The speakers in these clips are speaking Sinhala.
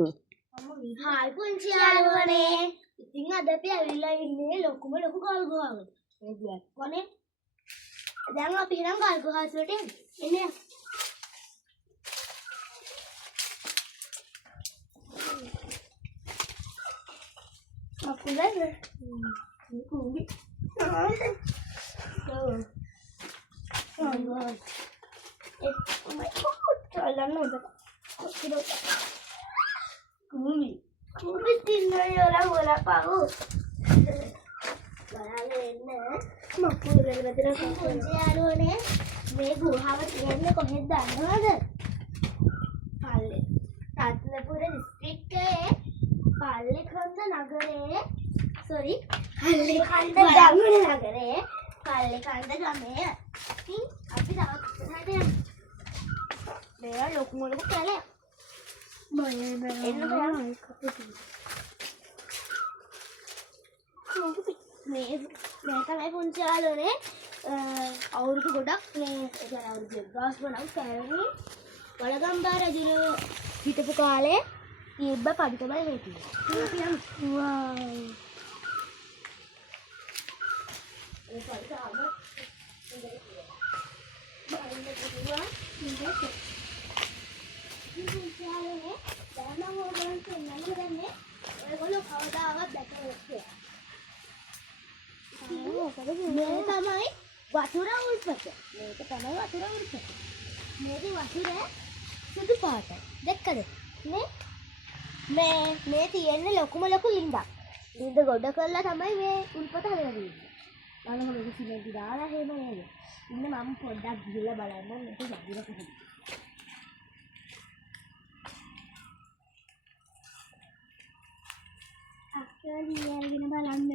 Hai පුංචි යාළුවනේ. ඉතින් අද අපි ඇවිල්ලා ඉන්නේ ලොකුම ලොකු ගල් ගුහාවකට. මේ දියක් කොනේ. දැන් අපි හිනම් ගල් ගුහාවට එන්නේ. අපුලද? කුඹි. Oh my god. Jalan udah. Kumpul tinggal orang bola pahu. Barangnya, mampu betul-betul kunci aluannya. Megu hawat ini kok hebat banget. Palle, Ratnapura district ke, Palle Khanda nagare, sorry, Palle Khanda Gamma nagare, Palle Khanda Gamme. Ini, api dah apa saja? Mereka lokal lokal kaya. මේ තමයි පුංචි යාළුවනේ අවුරුදු ගොඩක් මේ يعني අවුරුදු 1000 වණක් කෑවුනේ වලගම්බා රජු හිටපු කාලේ තිබ්බ පඩි තමයි මේ තියෙන්නේ. වාව්. ඒ පඩි තාම මේ තමයි වතුර උල්පත. මේක තමයි වතුර උල්පත. මේකේ වතුර සුදු පාටයි. දැක්කද? මේ තියෙන්නේ ලොකුම ලොකු ලින්දක්. ලින්ද ගොඩ කරලා තමයි මේ උල්පත හදලා තියෙන්නේ. මම මොකද සිමෙන්ති දාලා එහෙම නේද? ඉන්න මම පොඩ්ඩක් ගිහලා බලන්න මේක වතුර කොහොමද? අක්කලියගෙන බලන්න.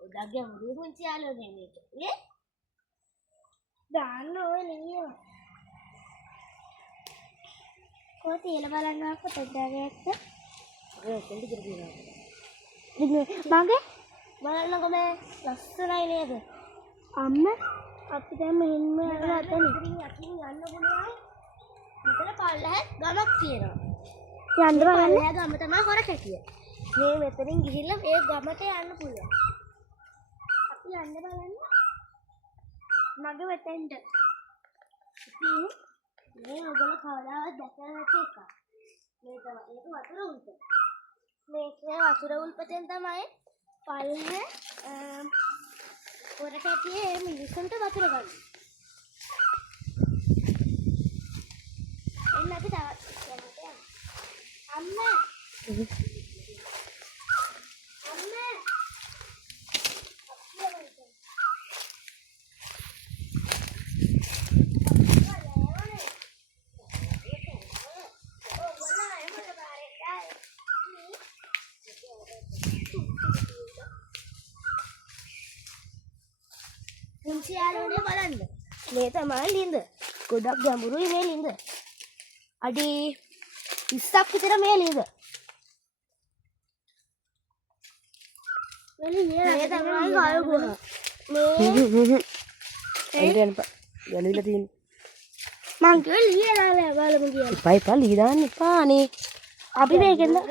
ඔයගගේ මුරු පුංචි යාළුවනේ මේක. නේ? දාන්න ඕනේ නේද? කොහොමද කියලා බලන්න පොතක් දාගත්ත? ඔය දෙන්න කියලා කියනවා. මගේ බලන්නකො මේ ලස්සනයි නේද? අම්මා අපි දැන් මෙහෙම යනවා අතන. ඉතින් යන්න පුළුවන්. මෙතන පල්ලෙහා ගමක් තියෙනවා. යන්න බලන්න. ගම තමයි හොර කැටිය. මේ මෙතනින් ගිහිල්ලා ඒ ගමට යන්න පුළුවන්. අපි යන්න බලන්න. මගේ වෙතෙන්ට. ඉතින් මේ ඔයගොල්ලෝ කවදාවත් දැකලා නැති එකක්. මේක වතුර උල්පත. මේකේ වතුර උල්පතෙන් තමයි පල්ලෙහා හොර කැටියේ මිනිස්සුන්ට වතුර ගන්න. එන්න අපි තවත් යමට යන්න. අම්මා පුංචි යාළුවනේ බලන්න. මේ තමයි ලින්ද. ගොඩක් ගැඹුරුයි මේ ලින්ද. අඩි 20ක් විතර මේ ලින්ද. මේ තමයි ගල් ගුහා. මේ යන්නilla තියෙන්නේ. මං කිව්වා ලියලා බලමු කියලා. එපා එපා ලී දාන්න එපානේ. අපි මේකෙන්ද